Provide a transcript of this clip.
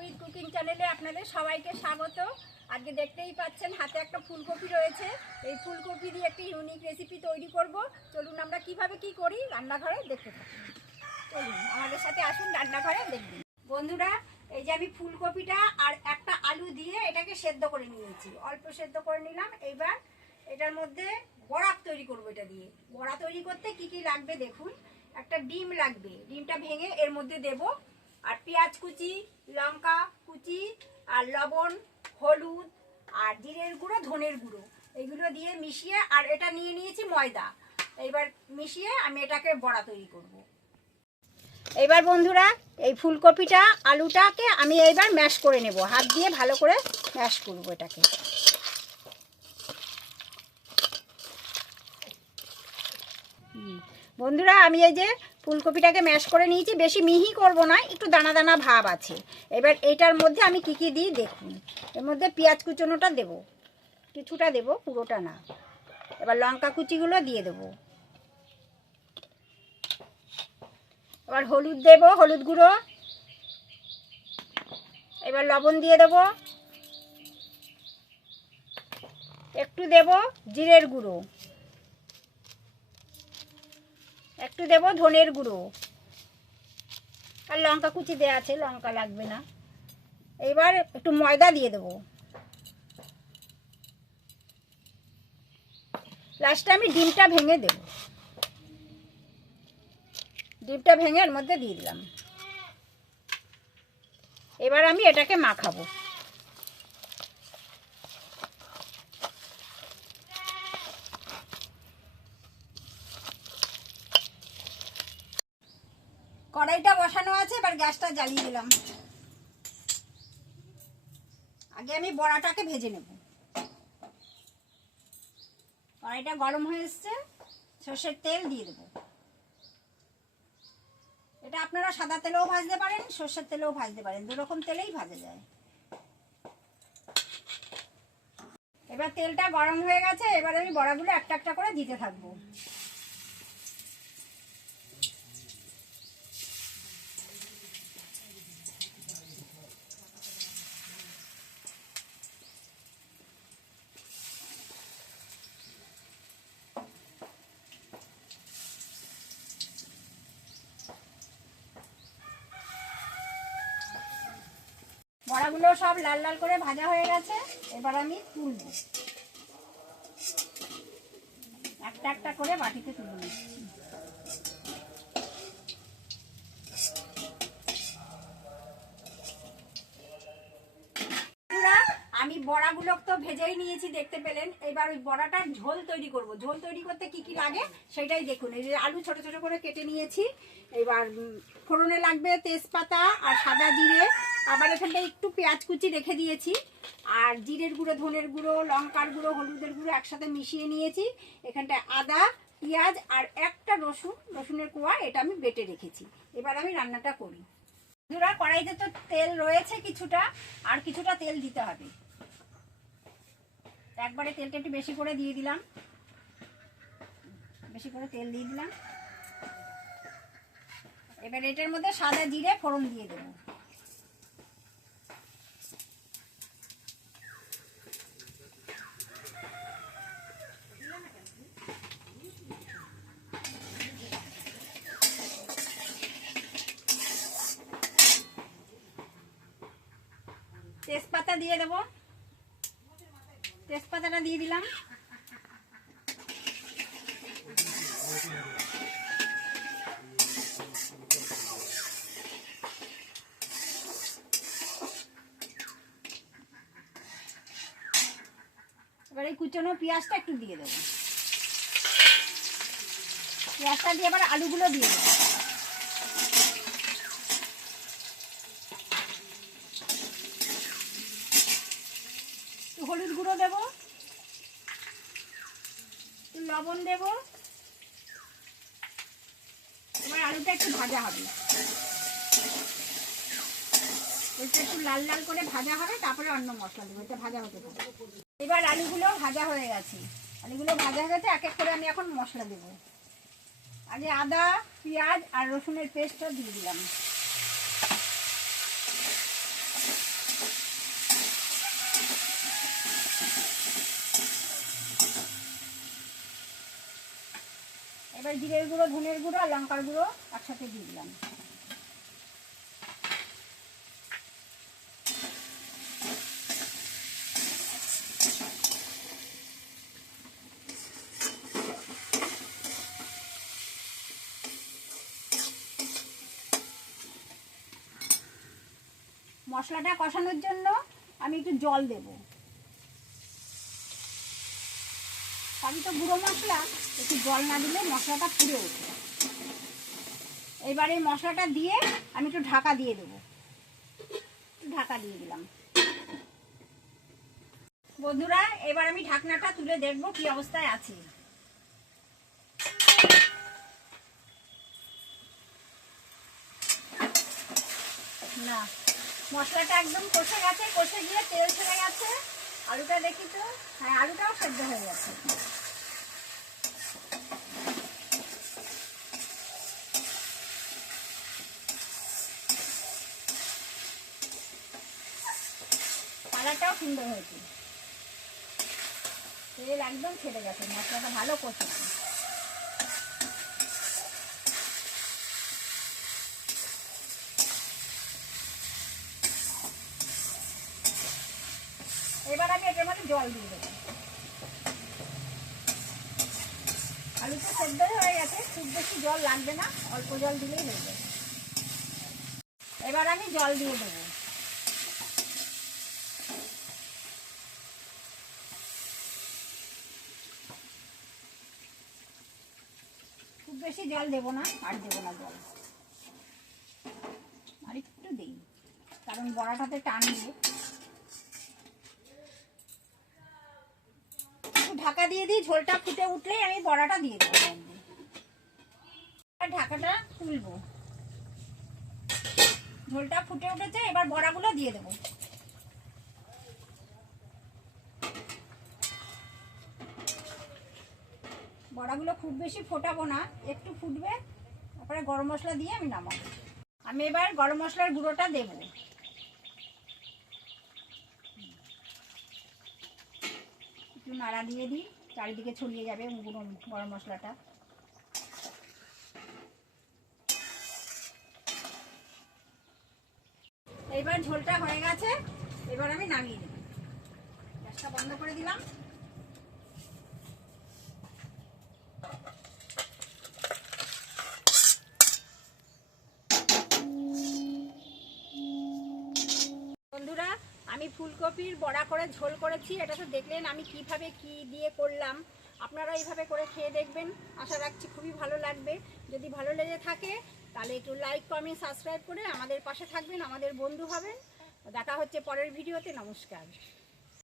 Quick cooking চ্যানেলে আপনাদের সবাইকে স্বাগত। আজকে দেখতেই পাচ্ছেন, হাতে একটা ফুলকপি রয়েছে। এই ফুলকপি দিয়ে একটি ইউনিক রেসিপি তৈরি করব। চলুন আমরা কীভাবে কি করি, রান্নাঘরে দেখতে থাকি চলুন, আমাদের সাথে আসুন রান্নাঘরে দেখবেন বন্ধুরা, এই যে আমি ফুলকপিটা আর একটা আলু দিয়ে এটাকে সেদ্ধ করে নিয়েছি। অল্প সেদ্ধ করে নিলাম। এইবার এটার মধ্যে বড়া তৈরি করব এটা দিয়ে। বড়া তৈরি করতে কি কি লাগবে দেখুন। একটা ডিম লাগবে। ডিমটা ভেঙে এর মধ্যে দেব আর পেঁয়াজ কুচি, লঙ্কা কুচি, আর লবণ, হলুদ, আর জিরের গুঁড়ো, ধনের গুঁড়ো। এইগুলো দিয়ে মিশিয়ে, আর এটা নিয়ে নিয়েছি ময়দা। এইবার মিশিয়ে আমি এটাকে বড়া তৈরি করব। এইবার বন্ধুরা, এই ফুলকপিটা, আলুটাকে আমি এইবার ম্যাশ করে নেব। হাত দিয়ে ভালো করে ম্যাশ করব এটাকে। বন্ধুরা, আমি এই যে ফুলকপিটাকে ম্যাশ করে নিয়েছি, বেশি মিহি করব না, একটু দানা দানা ভাব আছে। এবার এটার মধ্যে আমি কি কি দিই দেখুন। এর মধ্যে পেঁয়াজ কুচনোটা দেব, কিছুটা দেব, পুরোটা না। এবার লঙ্কা কুচিগুলো দিয়ে দেব। এবার হলুদ দেব, হলুদ গুঁড়ো। এবার লবণ দিয়ে দেব। একটু দেব জিরের গুঁড়ো। একটু দেব ধনের গুঁড়ো। আর লঙ্কা কুচি দেওয়া আছে, লঙ্কা লাগবে না। এইবার একটু ময়দা দিয়ে দেব। লাস্টে আমি ডিমটা ভেঙে দেব। ডিমটা ভেঙে এর মধ্যে দিয়ে দিলাম। এবার আমি এটাকে মাখাবো কড়াইটা বসানো আছে এবার গ্যাসটা জ্বালিয়ে দিলাম। আগে আমি বড়াটাকে ভেজে নেব। কড়াইটা গরম হয়ে এসছে, সর্ষের তেল দিয়ে দেবো। এটা আপনারা সাদা তেলেও ভাজতে পারেন, সর্ষের তেলেও ভাজতে পারেন। দু রকম তেলেই ভাজা যায়। এবার তেলটা গরম হয়ে গেছে, এবার আমি বড়াগুলো একটা একটা করে দিতে থাকব। বড়াগুলো সব লাল লাল করে ভাজা হয়ে গেছে। এবার আমি তুলব। একটা একটা করে বাটিতে তুলে নিচ্ছি। আমি বড়াগুলো তো ভেজেই নিয়েছি, দেখতে পেলেন। এবার ওই বড়াটার ঝোল তৈরি করব। ঝোল তৈরি করতে কি কি লাগে সেটাই দেখুন। এই যে আলু ছোট ছোট করে কেটে নিয়েছি। এবার ফোড়নে লাগবে তেজপাতা আর সাদা জিরে। আবার এখানটা একটু পেঁয়াজ কুচি রেখে দিয়েছি। আর জিরের গুঁড়ো, ধনের গুঁড়ো, লঙ্কার গুঁড়ো, হলুদের গুঁড়ো একসাথে মিশিয়ে নিয়েছি। এখানটায় আদা, পেঁয়াজ আর একটা রসুন, রসুনের কোয়া, এটা আমি বেটে রেখেছি। এবার আমি রান্নাটা করি। বন্ধুরা, কড়াইতে তো তেল রয়েছে কিছুটা, আর কিছুটা তেল দিতে হবে। একবারে তেলটা একটু বেশি করে দিয়ে দিলাম। বেশি করে তেল দিয়ে দিলাম। এবার এটার মধ্যে সাদা জিরে ফোড়ন দিয়ে দেবো। তেজপাতা দিয়ে দেবো। তেজপাতাটা দিয়ে দিলাম। এবার এই কুচনো পেঁয়াজটা একটু দিয়ে দেবো। পেঁয়াজটা দিয়ে এবার আলুগুলো দিয়ে দেবো। হলুদ গুঁড়ো দেব। লবণ দেব। এবার আলুটা একটু ভাজা হবে। এটা একটু লাল লাল করে ভাজা হবে, তারপরে অন্য মশলা দেবো, এটা ভাজা হতে থাকবে এবার আলুগুলো ভাজা হয়ে গেছে। আলুগুলো ভাজা হয়ে গেছে, এক এক করে আমি এখন মশলা দেবো। আগে আদা, পেঁয়াজ আর রসুনের পেস্টটা দিয়ে দিলাম। এবার জিরের গুঁড়ো, ধনের গুঁড়ো আর লঙ্কার গুঁড়ো একসাথে দিয়ে দিলাম। মশলাটা কষানোর জন্য আমি একটু জল দেব। সবই তো গুঁড়ো মশলা, একটু জল না দিলে মশলাটা পুড়ে ওঠে। এবার মশলাটা দিয়ে আমি একটু ঢাকা দিয়ে দেবো। ঢাকা দিয়ে দিলাম। বন্ধুরা, এবার আমি ঢাকনাটা তুলে দেখব কি অবস্থায় আছে। না, মশলাটা একদম কষে গেছে, কষে গিয়ে তেল ছেড়ে গেছে। আলুটা দেখি তো হ্যাঁ আলুটাও সেদ্ধ হয়ে গেছে। কালারটাও সুন্দর হয়েছে। তেল একদম ছেড়ে গেছে, মশলাটা ভালো কষেছে। এবার আমি এটার মধ্যে জল দিয়ে দেবো। আলু তো সেদ্ধ হয়ে গেছে, খুব বেশি জল লাগবে না, অল্প জল দিলেই হয়ে যাবে। এবার আমি জল দিয়ে দেবো। বেশি জল দেবো না, আর দেবো না জল। আর একটু দিই, কারণ বড়াটাতে টানবে ঢাকা দিয়ে দিই, ঝোলটা ফুটে উঠলেই আমি বড়াটা দিয়ে দেবো। ঢাকাটা তুলবো। ঝোলটা ফুটে উঠেছে, এবার বড়াগুলো দিয়ে দেবো। বড়াগুলো খুব বেশি ফোটাবো না, একটু ফুটবে, তারপরে গরম মশলা দিয়ে আমি নামাবো। আমি এবার গরম মশলার গুঁড়োটা দেবো। একটু নাড়া দিয়ে দিই, চারিদিকে ছড়িয়ে যাবে গুঁড়ো গরম মশলাটা। এইবার ঝোলটা হয়ে গেছে, এবার আমি নামিয়ে দিই গ্যাসটা বন্ধ করে দিলাম। ফুলকপির বড়া করে ঝোল করেছি, এটা তো দেখলেন আমি কীভাবে কি দিয়ে করলাম। আপনারা এইভাবে করে খেয়ে দেখবেন, আশা রাখছি খুবই ভালো লাগবে। যদি ভালো লেগে থাকে, তাহলে একটু লাইক কমেন্ট সাবস্ক্রাইব করে আমাদের পাশে থাকবেন, আমাদের বন্ধু হবেন। দেখা হচ্ছে পরের ভিডিওতে, নমস্কার।